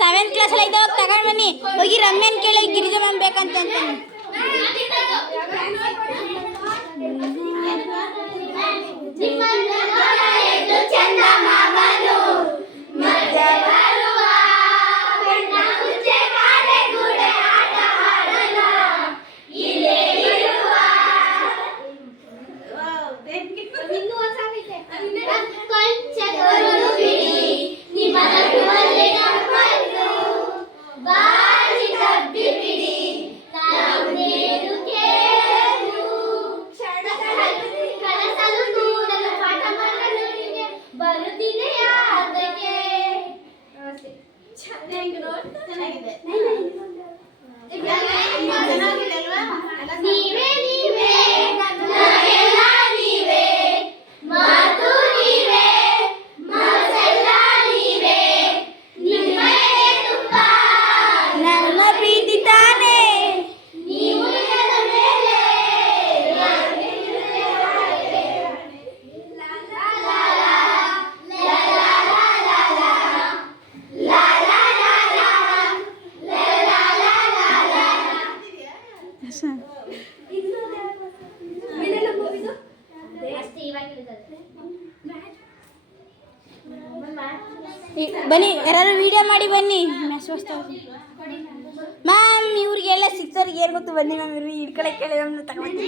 seventh class ಅಲ್ಲಿ ಇದ್ದಾಗ ತಗೊಂಡ್ ಬನ್ನಿ ಹೋಗಿ ರಮ್ಯನ್ ಕೇಳಿ ಗಿರಿಜಾ ಮ್ಯಾಮ್ ಬೇಕಂತ ಅಂತಾನೆ ಬನ್ನಿ ಯಾರು ವಿಡಿಯೋ ಮಾಡಿ ಬನ್ನಿ ಮ್ಯಾಮ್ ಇವ್ರಿಗೆಲ್ಲ ಸಿಕ್ಸರ್ಗೆ ಏನು ಗೊತ್ತು ಬನ್ನಿ ಮ್ಯಾಮ್ ಇವ್ರಿಗೆ ಹಿಡ್ಕೊಳಕ್ಕೆ ಕೇಳಿ ಮ್ಯಾಮ್ ತಗೊಂಡು